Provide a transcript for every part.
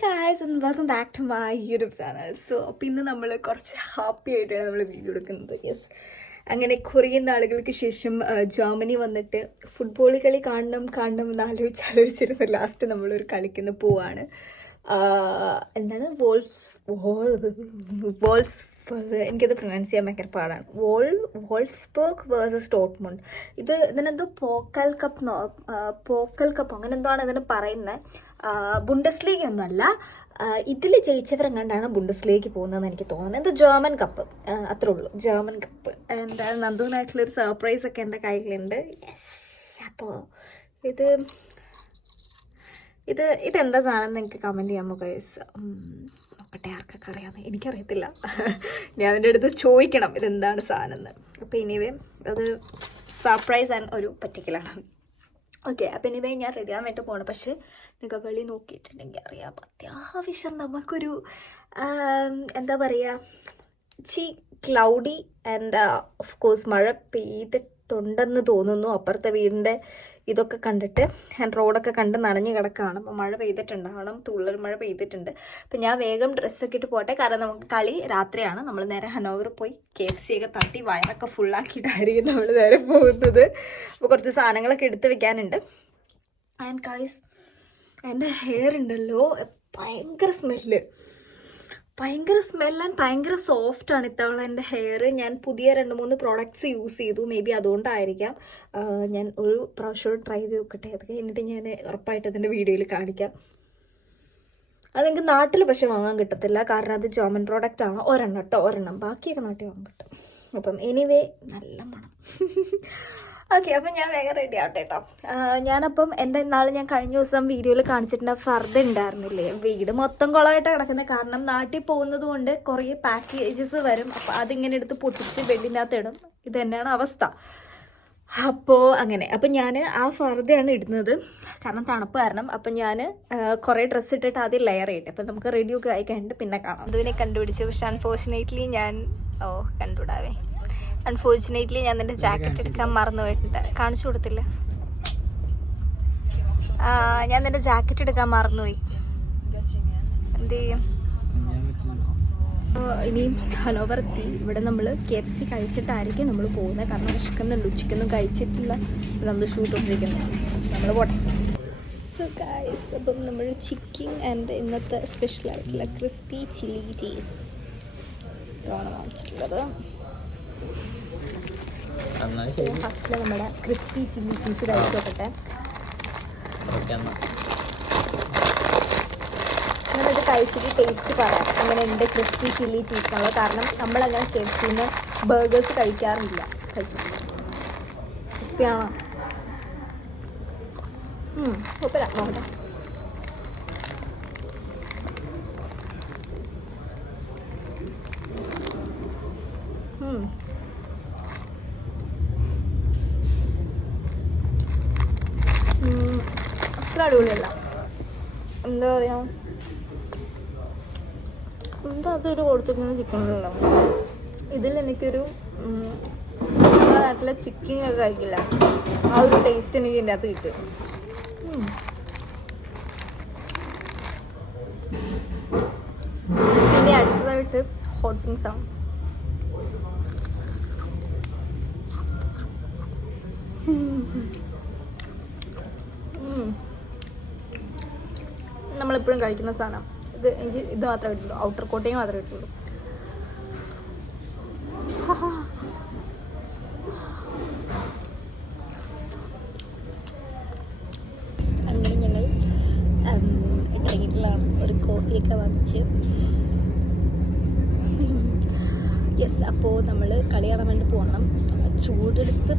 guys and welcome back to my YouTube channel. So അപ്പോൾ ഇന്ന് നമ്മൾ കുറച്ച് ഹാപ്പി ആയിട്ടാണ് നമ്മൾ വീഡിയോ എടുക്കുന്നത്. യെസ്, അങ്ങനെ കുറേ നാളുകൾക്ക് ശേഷം ജർമ്മനി വന്നിട്ട് ഫുട്ബോൾ കളി കാണണം എന്ന് ആലോചിച്ചിരുന്നു. ലാസ്റ്റ് നമ്മളൊരു കളിക്കുന്ന പോവാണ്. എന്താണ് എനിക്കത് പ്രൊനൗൺസ് ചെയ്യാൻ ഭയങ്കര പാടാണ്. Wolfsburg versus Dortmund. ഇതിനെന്തോ പോക്കൽ കപ്പ് അങ്ങനെ എന്തോ ആണ് ഇതിന് പറയുന്നത്. ബുണ്ടസ് ലീഗ് ഒന്നുമല്ല. ഇതിൽ ജയിച്ചവരെങ്ങാണ്ടാണ് ബുണ്ടസ് ലീഗ് പോകുന്നതെന്ന് എനിക്ക് തോന്നുന്നത്. എന്തോ ജർമ്മൻ കപ്പ്, അത്രേ ഉള്ളൂ, ജർമ്മൻ കപ്പ്. എന്താ നന്ദുവിനായിട്ടുള്ളൊരു സർപ്രൈസ് ഒക്കെ എൻ്റെ കയ്യിലുണ്ട്. യെസ്, അപ്പോൾ ഇതെന്താ സാധനം നിങ്ങൾക്ക് കമൻറ്റ് ചെയ്യാമോ ഗൈസ്? നോക്കട്ടെ, ആർക്കൊക്കെ അറിയാമെന്ന് എനിക്കറിയത്തില്ല. ഞാൻ അതിൻ്റെ അടുത്ത് ചോദിക്കണം ഇതെന്താണ് സാധനം എന്ന്. അപ്പോൾ ഇനിവേ അത് സർപ്രൈസ് ആൻഡ് ഒരു പറ്റിക്കലാണ്. ഓക്കെ, അപ്പം ഇനിവേ ഞാൻ റെഡി ആവാൻ വേണ്ടി പോകണം. പക്ഷേ നിങ്ങൾ വെളി നോക്കിയിട്ടുണ്ടെങ്കിൽ അറിയാം, അത്യാവശ്യം നമുക്കൊരു എന്താ പറയുക, ക്ലൗഡി ആൻഡ് ഓഫ് കോഴ്സ് മഴ പെയ്തിട്ടുണ്ടെന്ന് തോന്നുന്നു. അപ്പുറത്തെ വീടിൻ്റെ ഇതൊക്കെ കണ്ടിട്ട് റോഡൊക്കെ കണ്ട് നനഞ്ഞ് കിടക്കുകയാണ്. അപ്പോൾ മഴ പെയ്തിട്ടുണ്ടാവണം, തുള്ളൽ മഴ പെയ്തിട്ടുണ്ട്. അപ്പം ഞാൻ വേഗം ഡ്രസ്സൊക്കെ ഇട്ട് പോട്ടെ, കാരണം നമുക്ക് കളി രാത്രിയാണ്. നമ്മൾ നേരെ ഹനോവർ പോയി KFC ഒക്കെ തട്ടി വയറൊക്കെ ഫുള്ളാക്കിയിട്ടായിരിക്കും നമ്മൾ നേരെ പോകുന്നത്. അപ്പോൾ കുറച്ച് സാധനങ്ങളൊക്കെ എടുത്ത് വെക്കാനുണ്ട്. ആൻഡ് ഗൈസ്, എൻ്റെ ഹെയർ ഉണ്ടല്ലോ ഭയങ്കര സ്മെല്ല് ആൻഡ് ഭയങ്കര സോഫ്റ്റാണ് ഇത്തവണ എൻ്റെ ഹെയർ. ഞാൻ പുതിയ 2-3 പ്രോഡക്റ്റ്സ് യൂസ് ചെയ്തു. മേ ബി അതുകൊണ്ടായിരിക്കാം. ഞാൻ ഒരു പ്രാവശ്യം ട്രൈ ചെയ്ത് നോക്കട്ടെ. അത് കഴിഞ്ഞിട്ട് ഞാൻ ഉറപ്പായിട്ട് അതിൻ്റെ വീഡിയോയിൽ കാണിക്കാം. അതെനിക്ക് നാട്ടിൽ പക്ഷെ വാങ്ങാൻ കിട്ടത്തില്ല, കാരണം അത് ജർമ്മൻ പ്രോഡക്റ്റാണ്. ഒരെണ്ണം ബാക്കിയൊക്കെ നാട്ടിൽ വാങ്ങാൻ കിട്ടും. അപ്പം എനിവേ നല്ല മണം. ഓക്കെ, അപ്പം ഞാൻ വേഗം റെഡി ആവട്ടെ കേട്ടോ. ഞാനപ്പം എൻ്റെ ഞാൻ കഴിഞ്ഞ ദിവസം വീഡിയോയിൽ കാണിച്ചിട്ടുണ്ട്, ഫർദ ഉണ്ടായിരുന്നില്ലേ, വീട് മൊത്തം കുളമായിട്ട് കിടക്കുന്നത്. കാരണം നാട്ടിൽ പോകുന്നത് കൊണ്ട് കുറേ പാക്കേജസ് വരും. അപ്പോൾ അതിങ്ങനെ എടുത്ത് പൊട്ടിച്ച് ബെഡിനകത്ത് ഇടും. ഇത് തന്നെയാണ് അവസ്ഥ. അപ്പോൾ അപ്പം ഞാൻ ആ ഫർദയാണ് ഇടുന്നത്, കാരണം തണുപ്പ് കാരണം. അപ്പം ഞാൻ കുറേ ഡ്രസ്സ് ഇട്ടിട്ട് ആദ്യം ലെയർ ചെയ്യട്ടെ. അപ്പം നമുക്ക് റെഡിയൊക്കെ ആയി കഴിഞ്ഞിട്ട് പിന്നെ കാണാം. അതിനെ കണ്ടുപിടിച്ചു, പക്ഷെ അൺഫോർച്ചുനേറ്റ്ലി ഞാൻ എൻ്റെ ജാക്കറ്റ് എടുക്കാൻ മറന്നു പോയിട്ടുണ്ട്. കാണിച്ചു കൊടുത്തില്ല. ഞാൻ എൻ്റെ ജാക്കറ്റ് എടുക്കാൻ മറന്നുപോയി. എന്ത് ചെയ്യും? ഇനിയും ഹനോവർ എത്തി. ഇവിടെ നമ്മൾ KFC കഴിച്ചിട്ടായിരിക്കും നമ്മൾ പോകുന്നത്, കാരണം വിശക്കുന്നുണ്ട്. ഉച്ചയ്ക്കൊന്നും കഴിച്ചിട്ടില്ല. നമ്മൾ ഷൂട്ട് കൊണ്ടിരിക്കുന്നു. നമ്മൾ പോട്ടെ. സോ ഗൈസ്, അപ്പം നമ്മൾ ചിക്കൻ ആൻഡ് ഇന്നത്തെ സ്പെഷ്യലായിട്ടുള്ള ക്രിസ്പി ചില്ലി ചീസ് ആണ് വാങ്ങിച്ചിട്ടുള്ളത്. ഫസ്റ്റില് നമ്മുടെ ക്രിസ്പി ചില്ലി ചീസ് കഴിച്ചോട്ടെ. ഞാനത് കഴിച്ചിട്ട് ടേസ്റ്റ് പറയാം അങ്ങനെ ഉണ്ട് ക്രിസ്പി ചില്ലി ചീസ് എന്നുള്ളത്. കാരണം നമ്മളങ്ങനെ KFCന്ന് ബർഗേഴ്സ് കഴിക്കാറില്ല. ക്രിസ്പിയാണോ? കുഴപ്പമില്ല, നോക്കട്ടെ. അത്ര അടിപൊളിയല്ല. എന്താ പറയുക, എന്താ അതൊരു കൊടുത്തിരിക്കുന്ന ചിക്കനിലുള്ള ഇതിൽ എനിക്കൊരു നമ്മുടെ നാട്ടിലെ ചിക്കൻ ഒക്കെ കഴിക്കില്ല, ആ ഒരു ടേസ്റ്റ് എനിക്ക് ഇതിൻ്റെ അകത്ത് കിട്ടും. പിന്നെ അടുത്തതായിട്ട് ഹോട്ട് വിങ്സ് ആണ്. നമ്മളെപ്പോഴും കഴിക്കുന്ന സാധനം ഇത്. എനിക്ക് ഇത് മാത്രമേ കിട്ടുള്ളൂ, ഔട്ടർ കോട്ടയും മാത്രമേ കിട്ടുള്ളൂ. അങ്ങനെ ഞങ്ങൾ ഇറങ്ങിയിട്ടുള്ളതാണ്. ഒരു കോഫിയൊക്കെ വാങ്ങിച്ച് യെസ്. അപ്പോൾ നമ്മൾ കളി കാണാൻ വേണ്ടി പോകണം. ചൂടെടുത്ത്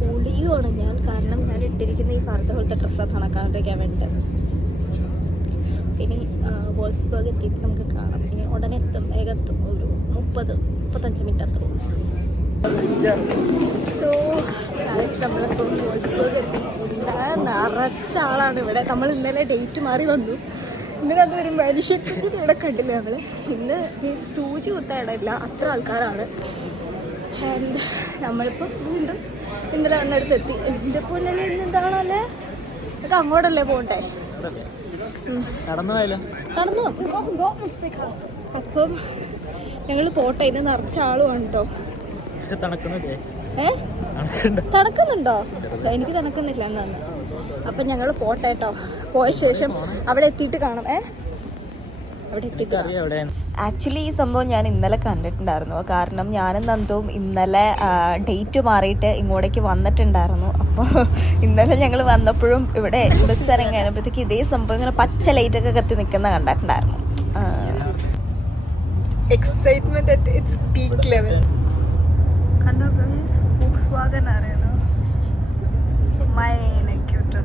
പൊളിയുമാണ് ഞാൻ, കാരണം ഞാൻ ഇട്ടിരിക്കുന്ന ഈ ഫർദ പോലത്തെ ഡ്രസ്സാണ് തണുക്കാണ്ടിരിക്കാൻ വേണ്ടിയിട്ട്. ഇനി വോൾസ്ബർഗ് എത്തിയിട്ട് നമുക്ക് കാണാം. ഇനി ഉടനെ വേഗം എത്തും, ഒരു 30-35 മിനിറ്റ് അത്രയും. സോ നമ്മളിപ്പോൾ വോൾസ്ബർഗ് എത്തി. നിറച്ച ആളാണ് ഇവിടെ. നമ്മൾ ഇന്നലെ ഡേറ്റ് മാറി വന്നു. ഇന്ന് ഒരു മനുഷ്യത്തിന് ഇവിടെ കണ്ടില്ല നമ്മൾ. ഇന്ന് സൂചി കുത്താനിടയില്ല, അത്ര ആൾക്കാരാണ്. ആൻഡ് നമ്മളിപ്പോൾ വീണ്ടും ഇന്നലെ വന്നെടുത്ത് എത്തി. എൻ്റെ പോലെ ഇന്ന് എന്താണല്ലേ, നമുക്ക് അങ്ങോട്ടല്ലേ പോകണ്ടേ? നടന്നു. അപ്പം ഞങ്ങൾ പോട്ടെ. ഇത് നിറച്ച ആളുമാണ് കേട്ടോ. തണുക്കുന്നുണ്ടോ? എനിക്ക് തണുക്കുന്നില്ല എന്നാണ്. അപ്പം ഞങ്ങൾ പോട്ടെ കേട്ടോ. പോയ ശേഷം അവിടെ എത്തിയിട്ട് കാണാം. അവിടെ എത്തിയിട്ട് ആക്ച്വലി ഈ സംഭവം ഞാൻ ഇന്നലെ കണ്ടിട്ടുണ്ടായിരുന്നു. കാരണം ഞാനും നന്ദുവും ഇന്നലെ ഡേറ്റ് മാറിയിട്ട് ഇങ്ങോട്ടേക്ക് വന്നിട്ടുണ്ടായിരുന്നു. അപ്പോൾ ഇന്നലെ ഞങ്ങൾ വന്നപ്പോഴും ഇവിടെ ബസ് ഇറങ്ങി കഴിഞ്ഞപ്പോഴത്തേക്ക് ഇതേ സംഭവം ഇങ്ങനെ പച്ച ലൈറ്റൊക്കെ കത്തി നിൽക്കുന്ന കണ്ടിട്ടുണ്ടായിരുന്നു. Excitement at its peak level. കണ്ടോ ഗൈസ്, Volkswagen അറിയാലോ. മൈന ക്യൂട്ട്.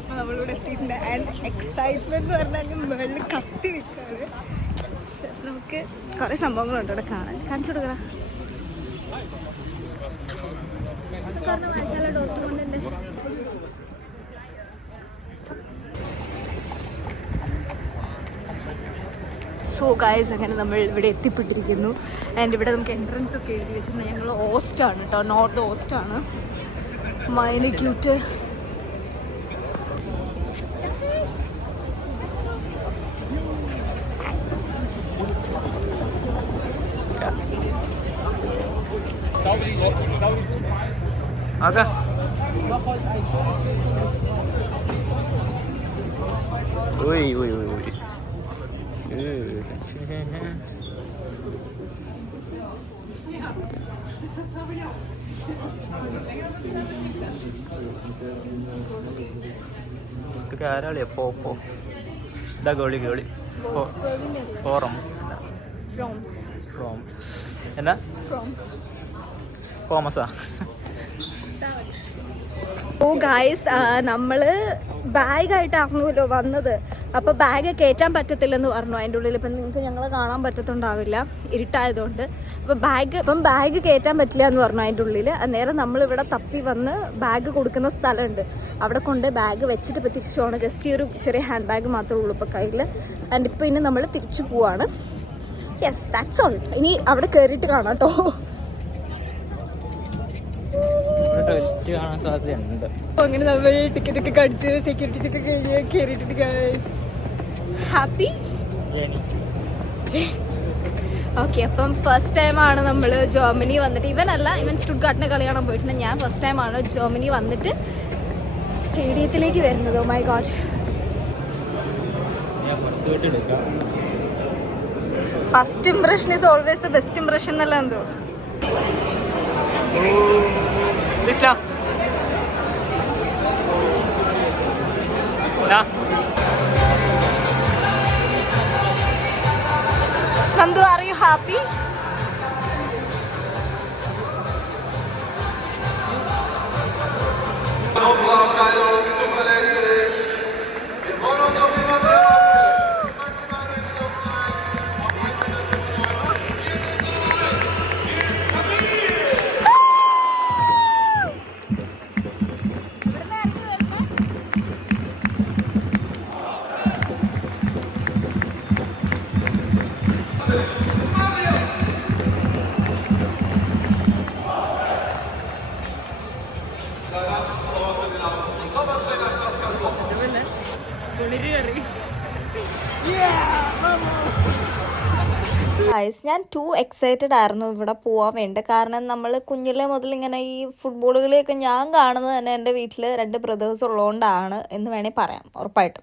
അപ്പം നമ്മളിവിടെ എത്തിയിട്ടുണ്ട്. ആൻഡ് എക്സൈറ്റ്മെന്റ് എന്ന് പറഞ്ഞാൽ മുകളിൽ കത്തി നിൽക്കുകയാണ്. നമുക്ക് കുറേ സംഭവങ്ങളുണ്ട് ഇവിടെ കാണാൻ. കാണിച്ചു കൊടുക്കണം. സോ ഗൈസ്, അങ്ങനെ നമ്മൾ ഇവിടെ എത്തിപ്പെട്ടിരിക്കുന്നു. ആൻഡ് ഇവിടെ നമുക്ക് എൻട്രൻസ് ഒക്കെ എഴുതി വെച്ചിട്ടുണ്ട്. ഞങ്ങൾ ഓസ്റ്റാണ് കേട്ടോ, നോർത്ത് ഓസ്റ്റാണ്. മൈന cute. Okay. Ui. Itu kayak ada lihat popo. Dah goli. Forum. Froms. Enak? Froms. ഓ ഗായ്സ്, നമ്മൾ ബാഗായിട്ടാണല്ലോ വന്നത്. അപ്പോൾ ബാഗ് കയറ്റാൻ പറ്റത്തില്ലെന്ന് പറഞ്ഞു അതിൻ്റെ ഉള്ളിൽ. ഇപ്പം നിങ്ങൾക്ക് ഞങ്ങളെ കാണാൻ പറ്റത്തുണ്ടാവില്ല ഇരുട്ടായതുകൊണ്ട്. അപ്പം ബാഗ് കയറ്റാൻ പറ്റില്ല എന്ന് പറഞ്ഞു അതിൻ്റെ ഉള്ളിൽ. അന്നേരം നമ്മളിവിടെ തപ്പി വന്ന് ബാഗ് കൊടുക്കുന്ന സ്ഥലമുണ്ട്. അവിടെ കൊണ്ട് ബാഗ് വെച്ചിട്ട് ഇപ്പോൾ തിരിച്ചു പോകണം. ജസ്റ്റ് ഈ ഒരു ചെറിയ ഹാൻഡ് ബാഗ് മാത്രമേ ഉള്ളൂ ഇപ്പോൾ കയ്യിൽ. ആൻഡ് ഇപ്പോൾ ഇനി നമ്മൾ തിരിച്ചു പോവാണ്. Yes, that's all. ഇനി അവിടെ കയറിയിട്ട് കാണാം കേട്ടോ. അങ്ങനെ നമ്മൾ ടിക്കറ്റ് ഒക്കെ കടിച്ച് സെക്യൂരിറ്റീസ് ഒക്കെ കയറിയിട്ടുണ്ട്. ഹാപ്പി. ഓക്കെ, അപ്പം ഫസ്റ്റ് ടൈമാണ് നമ്മൾ ജർമ്മനി വന്നിട്ട്. ഇവൻ സ്റ്റുട്ട്ഗാർട്ടിനെ കളി കാണാൻ പോയിട്ടുണ്ട്. ഞാൻ ഫസ്റ്റ് ടൈമാണ് ജർമ്മനി വന്നിട്ട് സ്റ്റേഡിയത്തിലേക്ക് വരുന്നത്. Oh my god. First impression is always the best impression എന്നല്ല എന്തോ. Lisna. Nandu, are you happy? Unsere Abteilung zuverlässig. Wir freuen uns auf die Maske. Maximale Entschlossenheit. Auf 195. Wir sind bereit. Hier ist stabil. ഞാൻ to excited ആയിരുന്നു ഇവിടെ പോകാൻ വേണ്ടി. കാരണം നമ്മൾ കുഞ്ഞിലെ മുതൽ ഇങ്ങനെ ഈ ഫുട്ബോൾ കളിയൊക്കെ ഞാൻ കാണുന്നത് തന്നെ എൻ്റെ വീട്ടിൽ 2 ബ്രദേഴ്സ് ഉള്ളതുകൊണ്ടാണ് എന്ന് വേണമെങ്കിൽ പറയാം, ഉറപ്പായിട്ടും.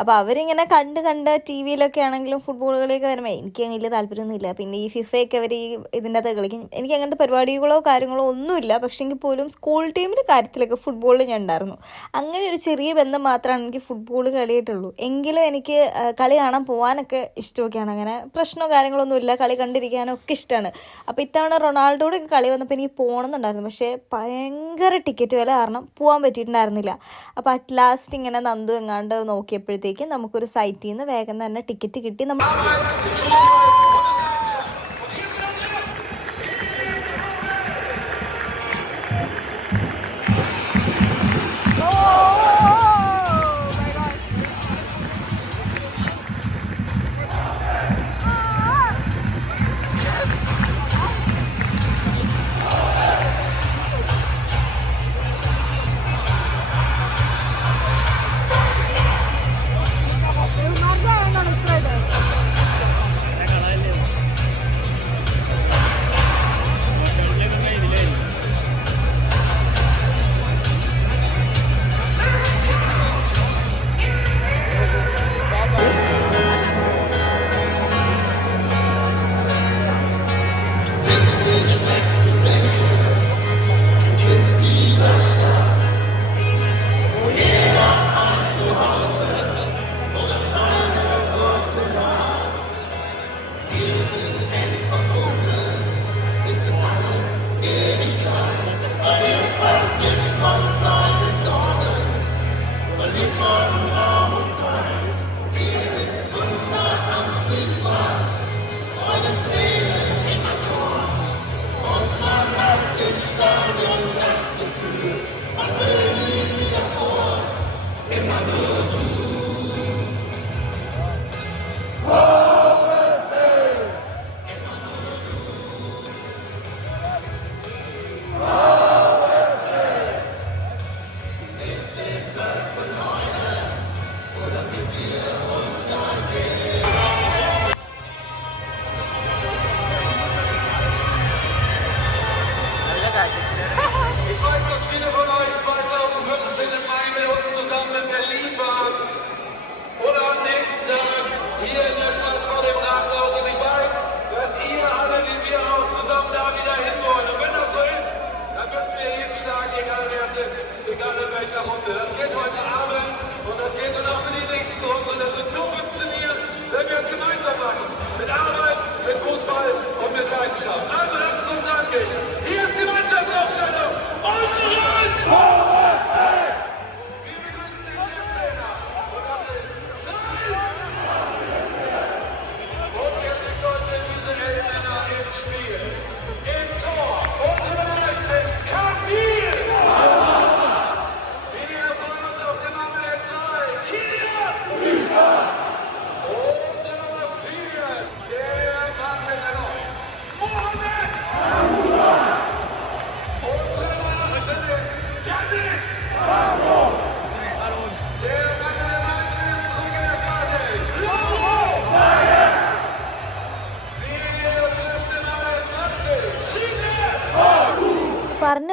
അപ്പോൾ അവരിങ്ങനെ കണ്ട് ടി വിയിലൊക്കെ ആണെങ്കിലും ഫുട്ബോൾ കളിയൊക്കെ വരുമ്പോൾ എനിക്ക് വലിയ താല്പര്യമൊന്നുമില്ല. പിന്നെ ഈ ഫിഫയൊക്കെ അവർ ഈ ഇതിൻ്റെ അകത്ത് കളിക്കും. എനിക്ക് അങ്ങനത്തെ പരിപാടികളോ കാര്യങ്ങളോ ഒന്നുമില്ല. പക്ഷേങ്കിൽ പോലും സ്കൂൾ ടീമിൻ്റെ കാര്യത്തിലൊക്കെ ഫുട്ബോളിൽ ഞാൻ ഉണ്ടായിരുന്നു. അങ്ങനെ ഒരു ചെറിയ ബന്ധം മാത്രമാണ് എനിക്ക് ഫുട്ബോൾ കളിയായിട്ടുള്ളൂ. എങ്കിലും എനിക്ക് കളി കാണാൻ പോകാനൊക്കെ ഇഷ്ടമൊക്കെയാണ്. അങ്ങനെ പ്രശ്നമോ കാര്യങ്ങളൊന്നുമില്ല. കളി കണ്ടിരിക്കാനും ഒക്കെ ഇഷ്ടമാണ്. അപ്പോൾ ഇത്തവണ റൊണാൾഡോയുടെ ഒക്കെ കളി വന്നപ്പോൾ എനിക്ക് പോകണമെന്നുണ്ടായിരുന്നു. പക്ഷേ ഭയങ്കര ടിക്കറ്റ് വില കാരണം പോകാൻ പറ്റിയിട്ടുണ്ടായിരുന്നില്ല. അപ്പോൾ അറ്റ് ലാസ്റ്റ് ഇങ്ങനെ നന്ദു എങ്ങാണ്ട് നോക്കിയപ്പോഴത്തേക്കും നമുക്കൊരു സൈറ്റിൽ നിന്ന് വേഗം തന്നെ ടിക്കറ്റ് കിട്ടി. നമ്മൾ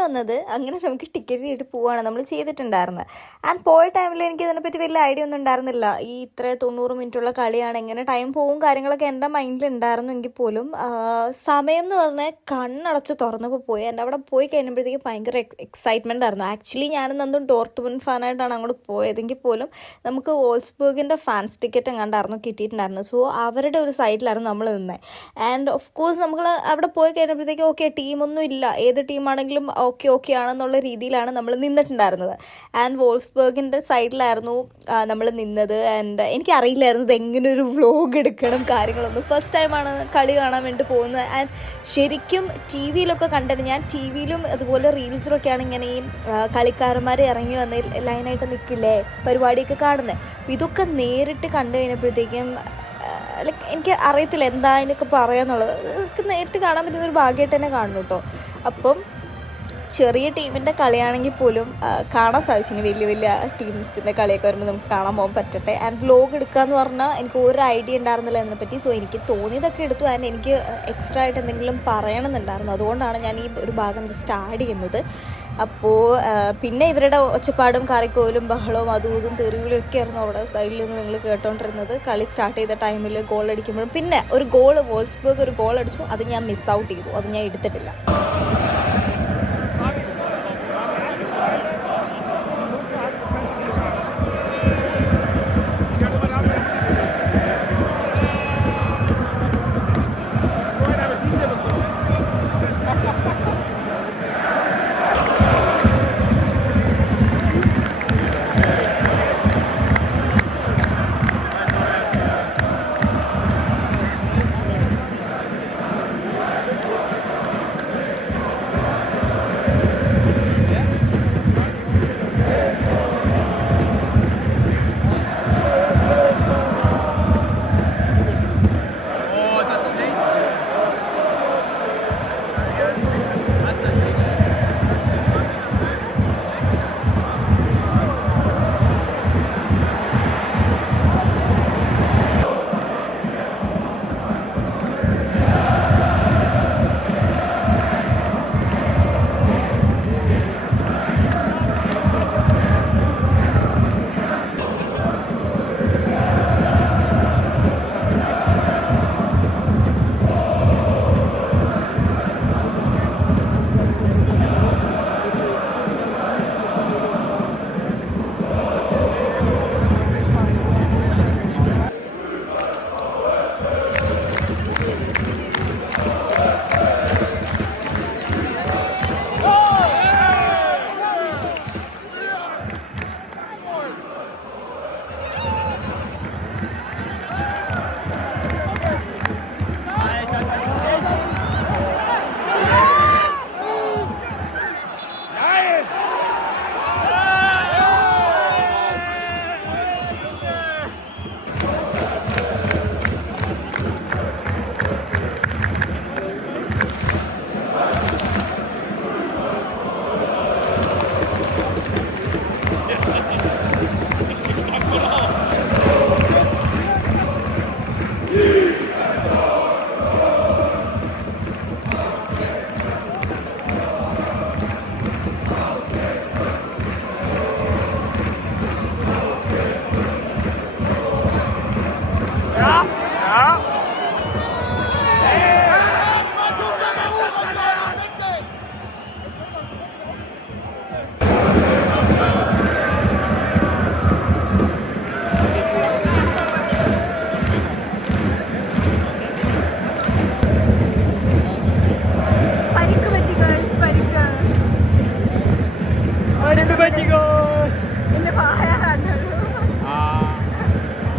വന്നത്. അങ്ങനെ നമുക്ക് ടിക്കറ്റ് ചെയ്തിട്ട് പോവുകയാണ് നമ്മൾ ചെയ്തിട്ടുണ്ടായിരുന്നത്. ആൻഡ് പോയ ടൈമിൽ എനിക്ക് ഇതിനെപ്പറ്റി വലിയ ഐഡിയ ഒന്നും ഉണ്ടായിരുന്നില്ല. ഈ ഇത്ര 90 മിനിറ്റുള്ള കളിയാണ്, എങ്ങനെ ടൈം പോവും കാര്യങ്ങളൊക്കെ എൻ്റെ മൈൻഡിൽ ഉണ്ടായിരുന്നു. എങ്കിൽ പോലും സമയം എന്ന് പറഞ്ഞാൽ കണ്ണടച്ച് തുറന്നപ്പോൾ പോയി. എൻ്റെ അവിടെ പോയി കഴിഞ്ഞപ്പോഴത്തേക്ക് ഭയങ്കര എക്സൈറ്റ്മെൻ്റ് ആയിരുന്നു. ആക്ച്വലി ഞാനെന്നും ഡോർട്ട്മുണ്ട് ഫാനായിട്ടാണ് അങ്ങോട്ട് പോയതെങ്കിൽ പോലും നമുക്ക് വോൾസ്ബർഗിൻ്റെ ഫാൻസ് ടിക്കറ്റ് എങ്ങാണ്ടായിരുന്നു കിട്ടിയിട്ടുണ്ടായിരുന്നു. സോ അവരുടെ ഒരു സൈഡിലായിരുന്നു നമ്മൾ നിന്നത്. ആൻഡ് ഓഫ് കോഴ്സ് നമ്മൾ അവിടെ പോയി കഴിഞ്ഞപ്പോഴത്തേക്ക് ഓക്കെ ടീമൊന്നും ഇല്ല, ഏത് ടീമാണെങ്കിലും ഓക്കെ ആണെന്നുള്ള രീതിയിലാണ് നമ്മൾ നിന്നിട്ടുണ്ടായിരുന്നത്. ആൻഡ് വോൾസ്ബർഗിൻ്റെ സൈഡിലായിരുന്നു നമ്മൾ നിന്നത്. ആൻഡ് എനിക്കറിയില്ലായിരുന്നു ഇത് എങ്ങനെ ഒരു വ്ലോഗ് എടുക്കണം കാര്യങ്ങളൊന്നും. ഫസ്റ്റ് ടൈമാണ് കളി കാണാൻ വേണ്ടി പോകുന്നത്. ആൻഡ് ശരിക്കും ടി വിയിലൊക്കെ കണ്ടിട്ട്, ഞാൻ ടി വിയിലും അതുപോലെ റീൽസിലൊക്കെയാണ് ഇങ്ങനെ ഈ കളിക്കാരന്മാർ ഇറങ്ങി വന്ന് ലൈനായിട്ട് നിൽക്കില്ലേ പരിപാടിയൊക്കെ കാണുന്നത്. അപ്പോൾ ഇതൊക്കെ നേരിട്ട് കണ്ടു കഴിഞ്ഞപ്പോഴത്തേക്കും ലൈക്ക് എനിക്ക് അറിയത്തില്ല എന്താ അതിനൊക്കെ പറയാന്നുള്ളത്. ഇതൊക്കെ നേരിട്ട് കാണാൻ പറ്റുന്നൊരു ഭാഗ്യമായിട്ട് തന്നെ കാണുന്നു കേട്ടോ. അപ്പം ചെറിയ ടീമിൻ്റെ കളിയാണെങ്കിൽ പോലും കാണാൻ സാധിച്ചു. ഇനി വലിയ വലിയ ടീംസിൻ്റെ കളിയൊക്കെ വരുമ്പോൾ നമുക്ക് കാണാൻ പോകാൻ പറ്റട്ടെ. ആൻഡ് വ്ലോഗ് എടുക്കുക എന്ന് പറഞ്ഞാൽ എനിക്ക് ഒരു ഐഡിയ ഉണ്ടായിരുന്നില്ല അതിനെപ്പറ്റി. സോ എനിക്ക് തോന്നിയതൊക്കെ എടുത്തു. ആൻഡ് എനിക്ക് എക്സ്ട്രാ ആയിട്ട് എന്തെങ്കിലും പറയണമെന്നുണ്ടായിരുന്നു. അതുകൊണ്ടാണ് ഞാൻ ഈ ഒരു ഭാഗം ജസ്റ്റ് ആഡ് ചെയ്യുന്നത്. അപ്പോൾ പിന്നെ ഇവരുടെ ഒച്ചപ്പാടും കറിക്കോലും ബഹളവും അതും ഇതും തെറിവിലും ഒക്കെ ആയിരുന്നു അവിടെ സൈഡിൽ നിന്ന് നിങ്ങൾ കേട്ടോണ്ടിരുന്നത്. കളി സ്റ്റാർട്ട് ചെയ്ത ടൈമിൽ ഗോൾ അടിക്കുമ്പോഴും പിന്നെ ഒരു ഗോൾ വോൾസ്ബർഗ് ഒരു ഗോൾ അടിച്ചു, അത് ഞാൻ മിസ് ഔട്ട് ചെയ്തു, അത് ഞാൻ എടുത്തിട്ടില്ല.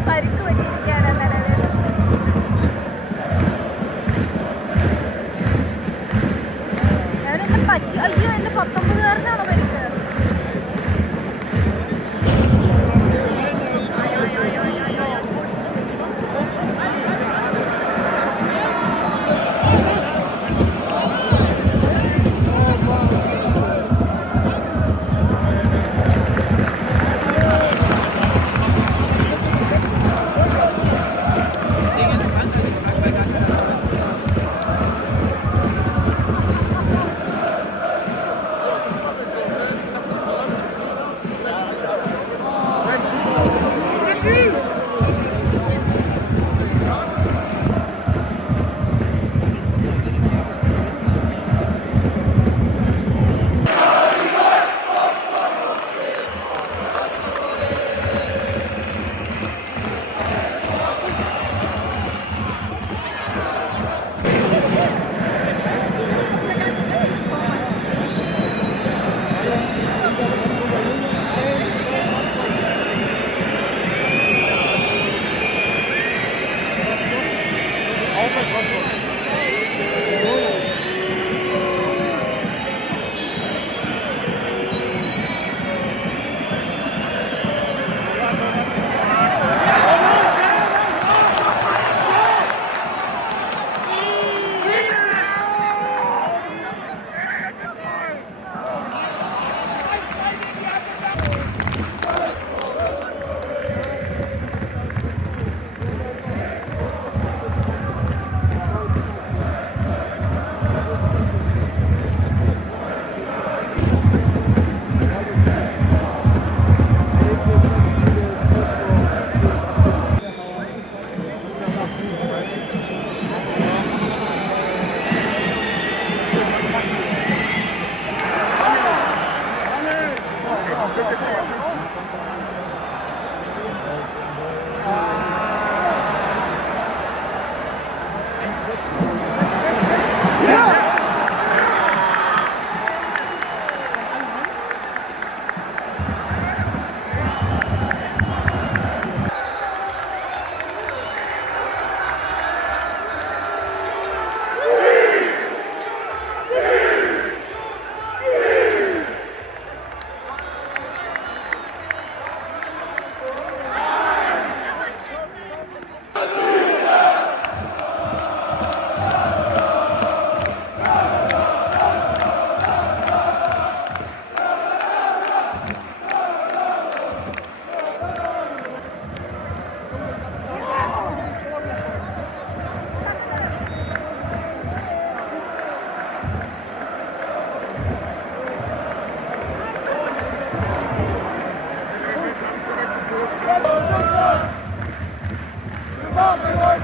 പരിക്ക് പറ്റിയിരിക്കുകയാണ് നിലവിൽ. Ist vorbei!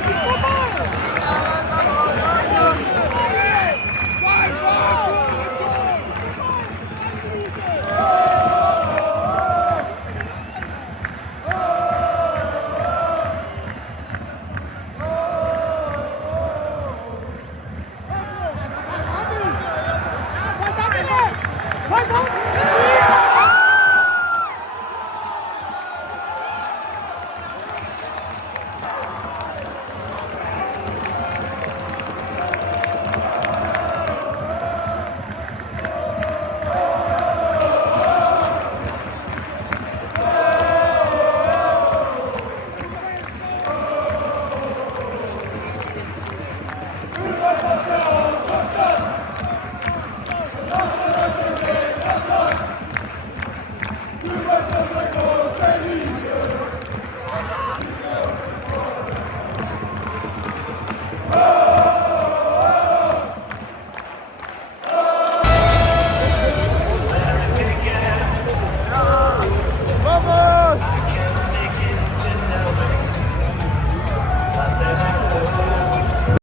Ist vorbei!